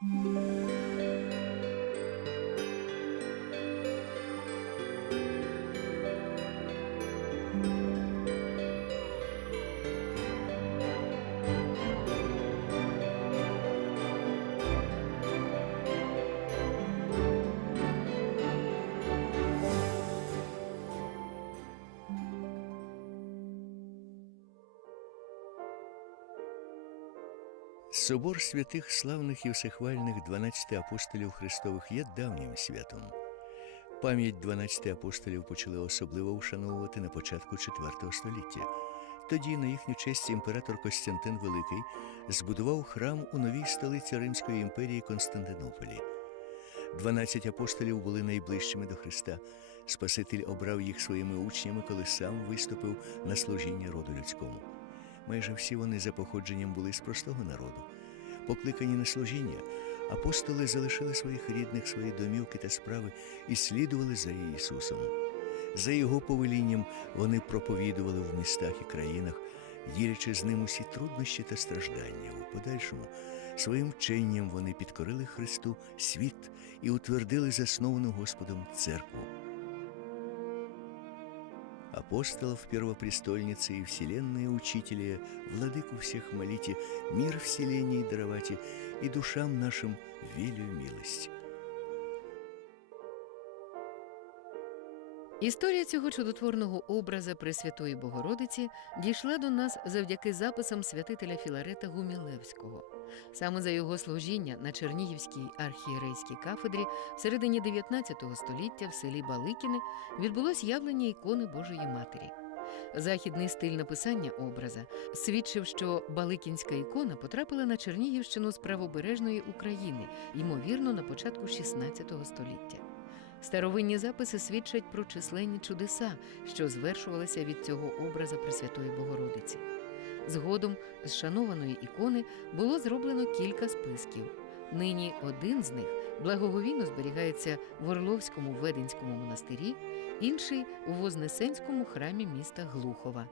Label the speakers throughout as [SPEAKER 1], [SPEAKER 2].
[SPEAKER 1] Música Собор святих славних і всехвальних 12 апостолів Христових є давнім святом. Пам'ять 12 апостолів почали особливо вшановувати на початку IV століття. Тоді на їхню честь імператор Костянтин Великий збудував храм у новій столиці Римської імперії Константинополі. 12 апостолів були найближчими до Христа. Спаситель обрав їх своїми учнями, коли сам виступив на служіння роду людському. Майже всі вони за походженням були з простого народу. Покликані на служіння, апостоли залишили своїх рідних, свої домівки та справи і слідували за Ісусом. За його повелінням вони проповідували в містах і країнах, ділячи з ним усі труднощі та страждання. У подальшому своїм вченням вони підкорили Христу світ і утвердили засновану Господом церкву. Апостолов первопрестольницы и вселенные учителя, владыку всех молите, мир вселенной даровате и душам нашим велю милость.
[SPEAKER 2] Історія цього чудотворного образа Пресвятої Богородиці дійшла до нас завдяки записам святителя Філарета Гумілевського. Саме за його служіння на Чернігівській архієрейській кафедрі в середині 19 століття в селі Баликіне відбулось явлення ікони Божої Матері. Західний стиль написання образа свідчив, що Баликінська ікона потрапила на Чернігівщину з правобережної України, ймовірно, на початку XVI століття. Старовинні записи свідчать про численні чудеса, що звершувалися від цього образа Пресвятої Богородиці. Згодом з шанованої ікони було зроблено кілька списків. Нині один з них благоговійно зберігається в Орловському Веденському монастирі, інший у Вознесенському храмі міста Глухова.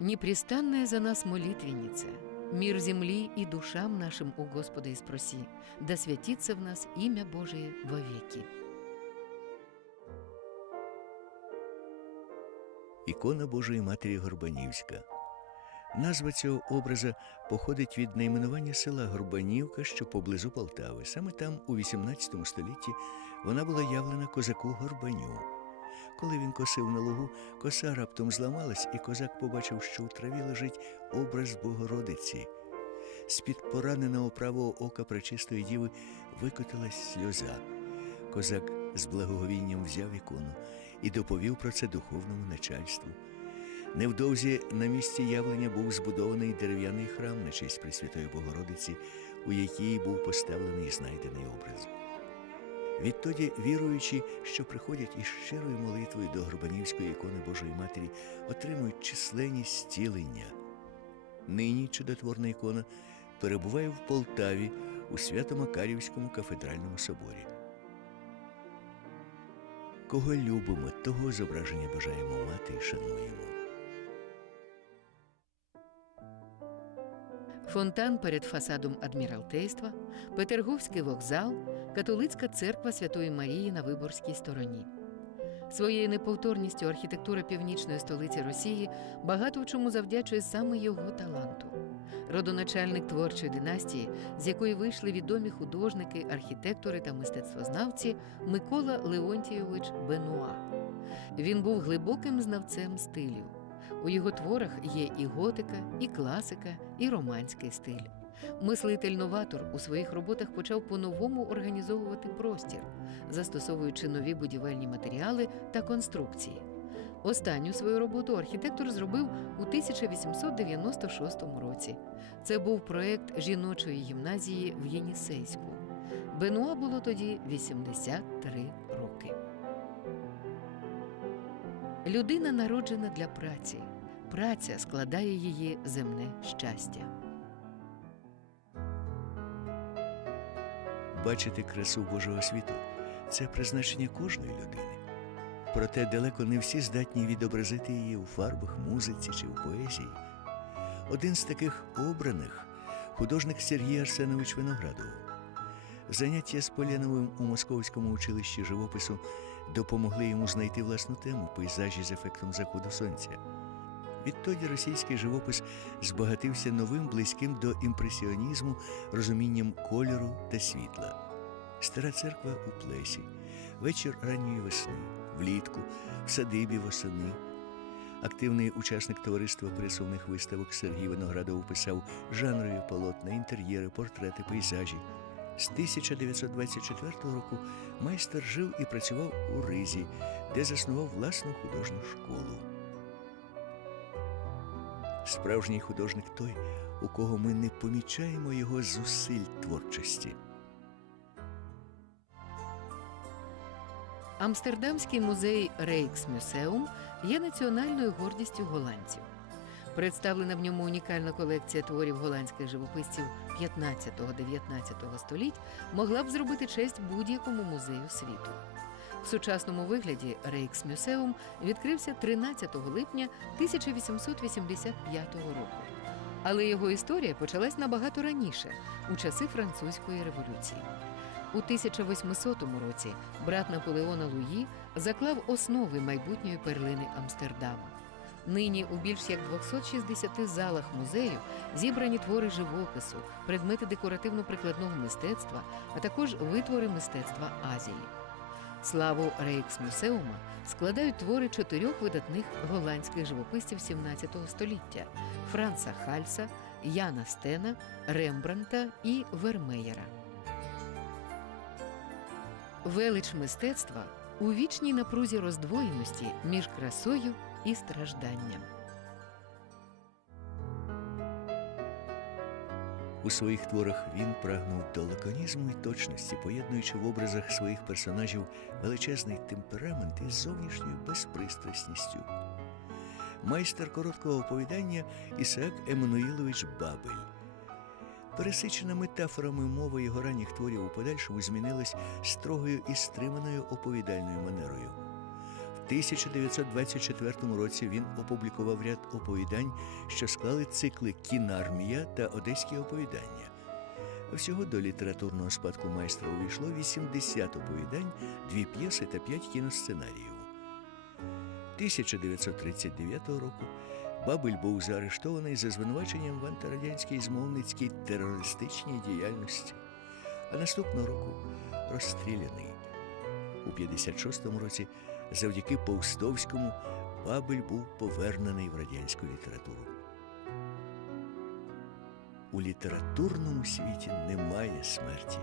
[SPEAKER 2] Непрестанная за нас молитвенница, мир земли и душам нашим у Господа испроси, да святится в нас имя Божие вовеки.
[SPEAKER 1] Ікона Божої Матері Горбанівська. Назва цього образа походить від найменування села Горбанівка, що поблизу Полтави. Саме там, у XVIII столітті, вона була явлена козаку Горбаню. Коли він косив на лугу, коса раптом зламалась, і козак побачив, що у траві лежить образ Богородиці. З-під пораненого правого ока пречистої діви викотилась сльоза. Козак з благоговінням взяв ікону і доповів про це духовному начальству. Невдовзі на місці явлення був збудований дерев'яний храм на честь Пресвятої Богородиці, у якій був поставлений знайдений образ. Відтоді віруючі, що приходять із щирою молитвою до Горбанівської ікони Божої Матері, отримують численні зцілення. Нині чудотворна ікона перебуває в Полтаві у Свято-Макарівському кафедральному соборі. Кого любимо, того зображення бажаємо мати і шануємо.
[SPEAKER 2] Фонтан перед фасадом Адміралтейства, Петерговський вокзал, католицька церква Святої Марії на Виборській стороні. Своєю неповторністю архітектура північної столиці Росії багато в чому завдячує саме його таланту. Родоначальник творчої династії, з якої вийшли відомі художники, архітектори та мистецтвознавці Микола Леонтійович Бенуа. Він був глибоким знавцем стилів. У його творах є і готика, і класика, і романський стиль. Мислитель-новатор у своїх роботах почав по-новому організовувати простір, застосовуючи нові будівельні матеріали та конструкції. Останню свою роботу архітектор зробив у 1896 році. Це був проект жіночої гімназії в Єнісейську. Бенуа було тоді 83 роки. Людина народжена для праці. Праця складає її земне щастя.
[SPEAKER 1] Бачити красу Божого світу це призначення кожної людини. Проте далеко не всі здатні відобразити її у фарбах, музиці чи в поезії. Один з таких обраних художник Сергій Арсенович Виноградов. Заняття з Поляновим у Московському училищі живопису допомогли йому знайти власну тему пейзажі з ефектом заходу сонця. Відтоді російський живопис збагатився новим близьким до імпресіонізму розумінням кольору та світла. Стара церква у плесі, вечір ранньої весни, влітку, в садибі восени. Активний учасник товариства пересувних виставок Сергій Виноградов писав жанрові полотна, інтер'єри, портрети, пейзажі. З 1924 року майстер жив і працював у Ризі, де заснував власну художню школу. Справжній художник той, у кого ми не помічаємо його зусиль творчості.
[SPEAKER 2] Амстердамський музей Рейксмюсеум є національною гордістю голландців. Представлена в ньому унікальна колекція творів голландських живописців 15-19 століть могла б зробити честь будь-якому музею світу. В сучасному вигляді Рейксмюсеум відкрився 13 липня 1885 року. Але його історія почалась набагато раніше, у часи французької революції. У 1800 році брат Наполеона Луї заклав основи майбутньої перлини Амстердама. Нині у більш як 260 залах музею зібрані твори живопису, предмети декоративно-прикладного мистецтва, а також витвори мистецтва Азії. Славу Рейксмюсеума складають твори чотирьох видатних голландських живописців 17 століття Франца Хальса, Яна Стена, Рембранта і Вермеєра. Велич мистецтва у вічній напрузі роздвоєності між красою і стражданням.
[SPEAKER 1] У своїх творах він прагнув до лаконізму і точності, поєднуючи в образах своїх персонажів величезний темперамент із зовнішньою безпристрасністю. Майстер короткого оповідання Ісаак Еммануїлович Бабель. Пересичена метафорами мова його ранніх творів у подальшому змінилась строгою і стриманою оповідальною манерою. В 1924 році він опублікував ряд оповідань, що склали цикли Кінармія та Одеські оповідання. Всього до літературного спадку майстра увійшло 80 оповідань, дві п'єси та п'ять кіносценаріїв. 1939 року Бабель був заарештований за звинуваченням в антирадянській змовницькій терористичній діяльності, а наступного року розстріляний. У 56-му році, завдяки Повстовському, Бабель був повернений в радянську літературу. У літературному світі немає смерті.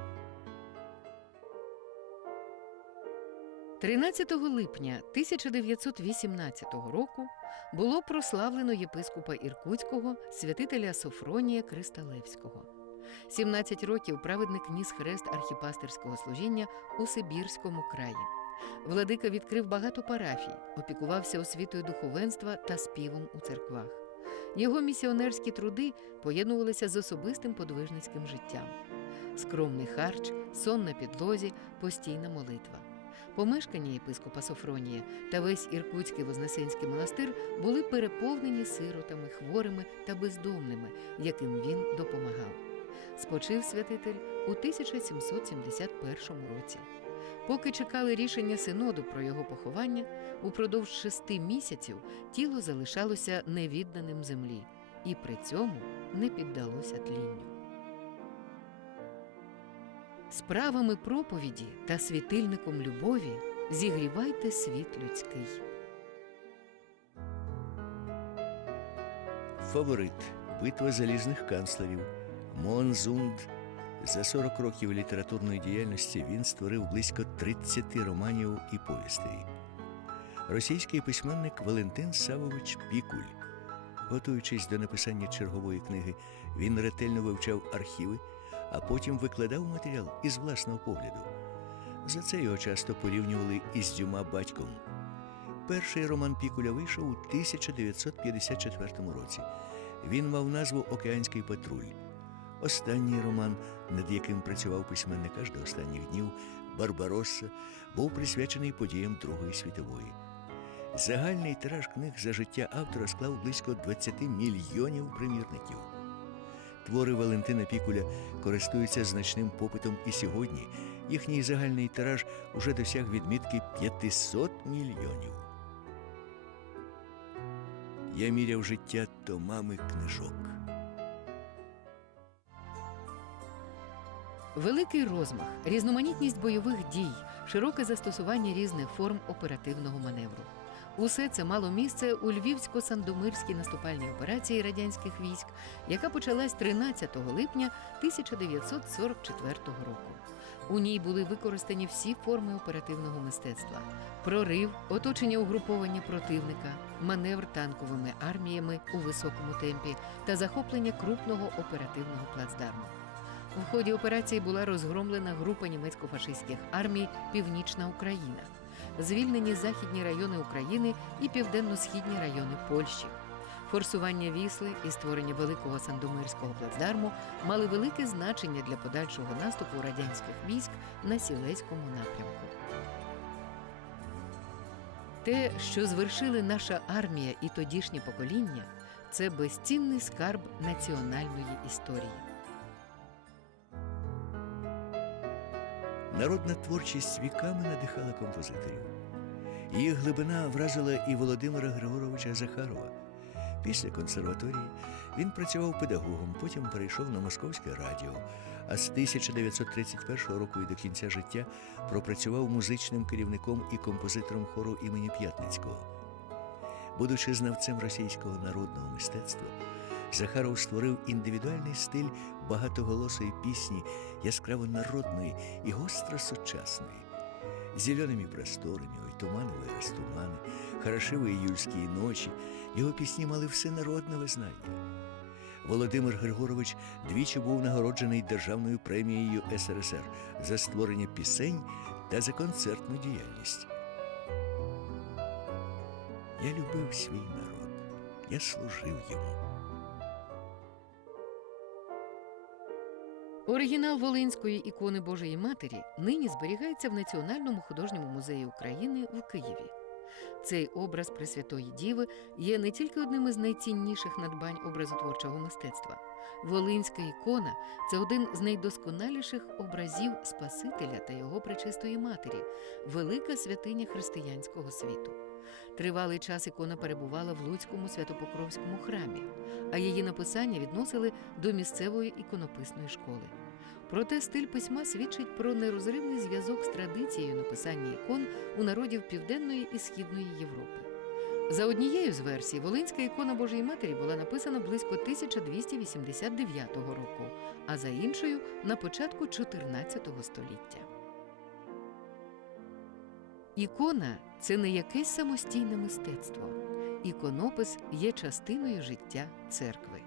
[SPEAKER 2] 13 липня 1918 року було прославлено єпископа Іркутського святителя Софронія Кристалевського. 17 років праведник ніс хрест архіпастерського служіння у Сибірському краї. Владика відкрив багато парафій, опікувався освітою духовенства та співом у церквах. Його місіонерські труди поєднувалися з особистим подвижницьким життям. Скромний харч, сон на підлозі, постійна молитва. Помешкання єпископа Софронія та весь Іркутський Вознесенський монастир були переповнені сиротами, хворими та бездомними, яким він допомагав. Спочив святитель у 1771 році. Поки чекали рішення синоду про його поховання, упродовж шести місяців тіло залишалося невідданим землі і при цьому не піддалося тлінню. Справами проповіді та світильником любові зігрівайте світ людський.
[SPEAKER 1] Фаворит Битва залізних канцлерів Монзунд. За 40 років літературної діяльності він створив близько 30 романів і повістей. Російський письменник Валентин Савович Пікуль. Готуючись до написання чергової книги, він ретельно вивчав архіви, а потім викладав матеріал із власного погляду. За це його часто порівнювали із Дюма батьком. Перший роман Пікуля вийшов у 1954 році. Він мав назву Океанський патруль. Останній роман, над яким працював письменник аж до останніх днів, Барбаросса, був присвячений подіям Другої світової. Загальний тираж книг за життя автора склав близько 20 мільйонів примірників. Твори Валентина Пікуля користуються значним попитом і сьогодні. Їхній загальний тираж уже досяг відмітки 500 мільйонів. Я міряв життя томами книжок.
[SPEAKER 2] Великий розмах, різноманітність бойових дій, широке застосування різних форм оперативного маневру. Усе це мало місце у Львівсько-Сандомирській наступальній операції радянських військ, яка почалась 13 липня 1944 року. У ній були використані всі форми оперативного мистецтва: прорив, оточення угруповання противника, маневр танковими арміями у високому темпі та захоплення крупного оперативного плацдарму. В ході операції була розгромлена група німецько-фашистських армій Північна Україна, звільнені західні райони України і південно-східні райони Польщі. Форсування Вісли і створення великого Сандомирського плацдарму мали велике значення для подальшого наступу радянських військ на Сілеському напрямку. Те, що звершили наша армія і тодішнє покоління, це безцінний скарб національної історії.
[SPEAKER 1] Народна творчість віками надихала композиторів. Її глибина вразила і Володимира Григоровича Захарова. Після консерваторії він працював педагогом, потім перейшов на московське радіо, а з 1931 року і до кінця життя пропрацював музичним керівником і композитором хору імені П'ятницького. Будучи знавцем російського народного мистецтва, Захаров створив індивідуальний стиль багатоголосої пісні, яскраво народної і гостро сучасної. Зеленими просторами, ой, туманові розтумани, хорошиві іюльські ночі, його пісні мали всенародне визнання. Володимир Григорович двічі був нагороджений державною премією СРСР за створення пісень та за концертну діяльність. Я любив свій народ, я служив йому.
[SPEAKER 2] Оригінал Волинської ікони Божої Матері нині зберігається в Національному художньому музеї України в Києві. Цей образ Пресвятої Діви є не тільки одним із найцінніших надбань образотворчого мистецтва. Волинська ікона це один з найдосконаліших образів Спасителя та його пречистої матері, велика святиня християнського світу. Тривалий час ікона перебувала в Луцькому святопокровському храмі, а її написання відносили до місцевої іконописної школи. Проте стиль письма свідчить про нерозривний зв'язок з традицією написання ікон у народів Південної і Східної Європи. За однією з версій, Волинська ікона Божої Матері була написана близько 1289 року, а за іншою на початку 14 століття. Ікона це не якесь самостійне мистецтво. Іконопис є частиною життя церкви.